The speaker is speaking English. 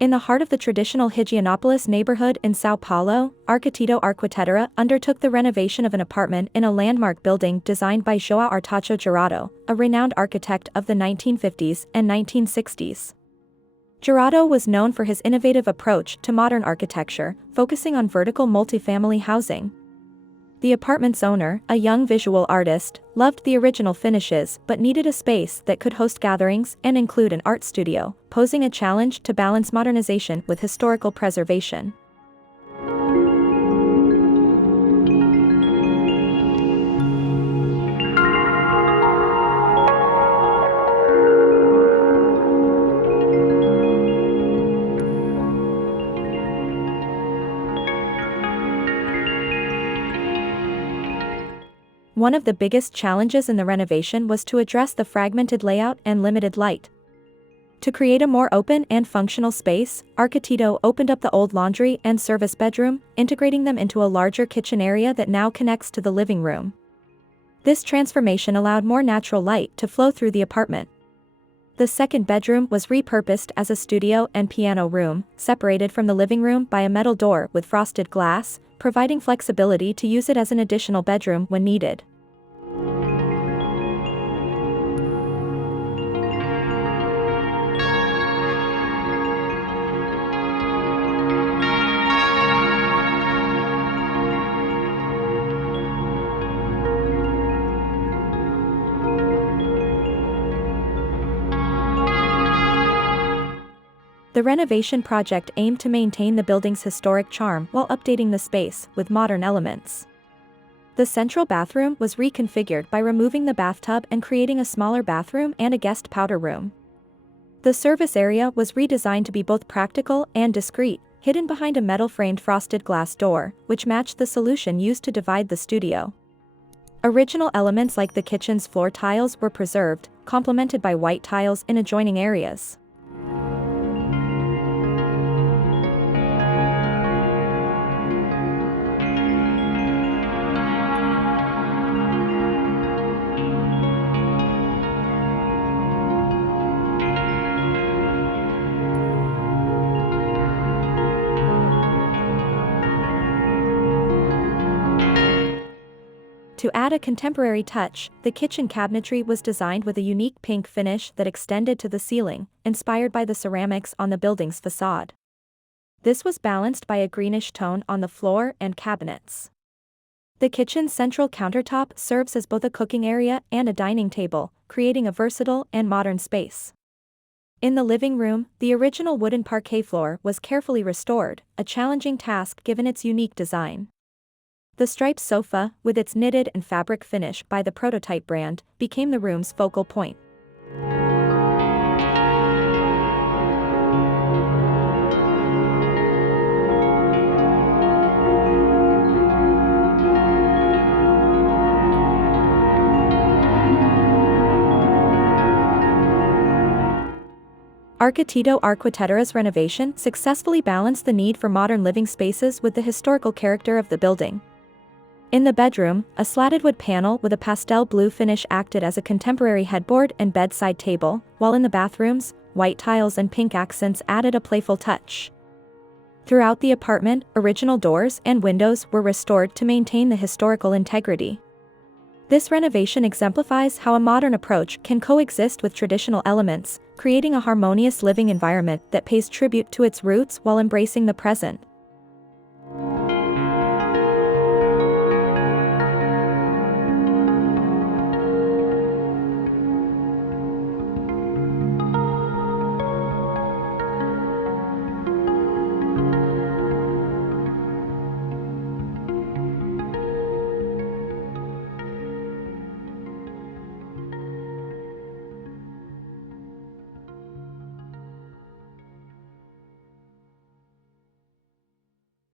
In the heart of the traditional Higienópolis neighborhood in São Paulo, ARKITITO Arquitetura undertook the renovation of an apartment in a landmark building designed by João Artacho Jurado, a renowned architect of the 1950s and 1960s. Jurado was known for his innovative approach to modern architecture, focusing on vertical multifamily housing. The apartment's owner, a young visual artist, loved the original finishes but needed a space that could host gatherings and include an art studio, posing a challenge to balance modernization with historical preservation. One of the biggest challenges in the renovation was to address the fragmented layout and limited light. To create a more open and functional space, ARKITITO opened up the old laundry and service bedroom, integrating them into a larger kitchen area that now connects to the living room. This transformation allowed more natural light to flow through the apartment. The second bedroom was repurposed as a studio and piano room, separated from the living room by a metal door with frosted glass, providing flexibility to use it as an additional bedroom when needed. The renovation project aimed to maintain the building's historic charm while updating the space with modern elements. The central bathroom was reconfigured by removing the bathtub and creating a smaller bathroom and a guest powder room. The service area was redesigned to be both practical and discreet, hidden behind a metal-framed frosted glass door, which matched the solution used to divide the studio. Original elements like the kitchen's floor tiles were preserved, complemented by white tiles in adjoining areas. To add a contemporary touch, the kitchen cabinetry was designed with a unique pink finish that extended to the ceiling, inspired by the ceramics on the building's facade. This was balanced by a greenish tone on the floor and cabinets. The kitchen's central countertop serves as both a cooking area and a dining table, creating a versatile and modern space. In the living room, the original wooden parquet floor was carefully restored, a challenging task given its unique design. The striped sofa, with its knitted and fabric finish by the prototype brand, became the room's focal point. ARKITITO Arquitetura's renovation successfully balanced the need for modern living spaces with the historical character of the building. In the bedroom, a slatted wood panel with a pastel blue finish acted as a contemporary headboard and bedside table, while in the bathrooms, white tiles and pink accents added a playful touch. Throughout the apartment, original doors and windows were restored to maintain the historical integrity. This renovation exemplifies how a modern approach can coexist with traditional elements, creating a harmonious living environment that pays tribute to its roots while embracing the present.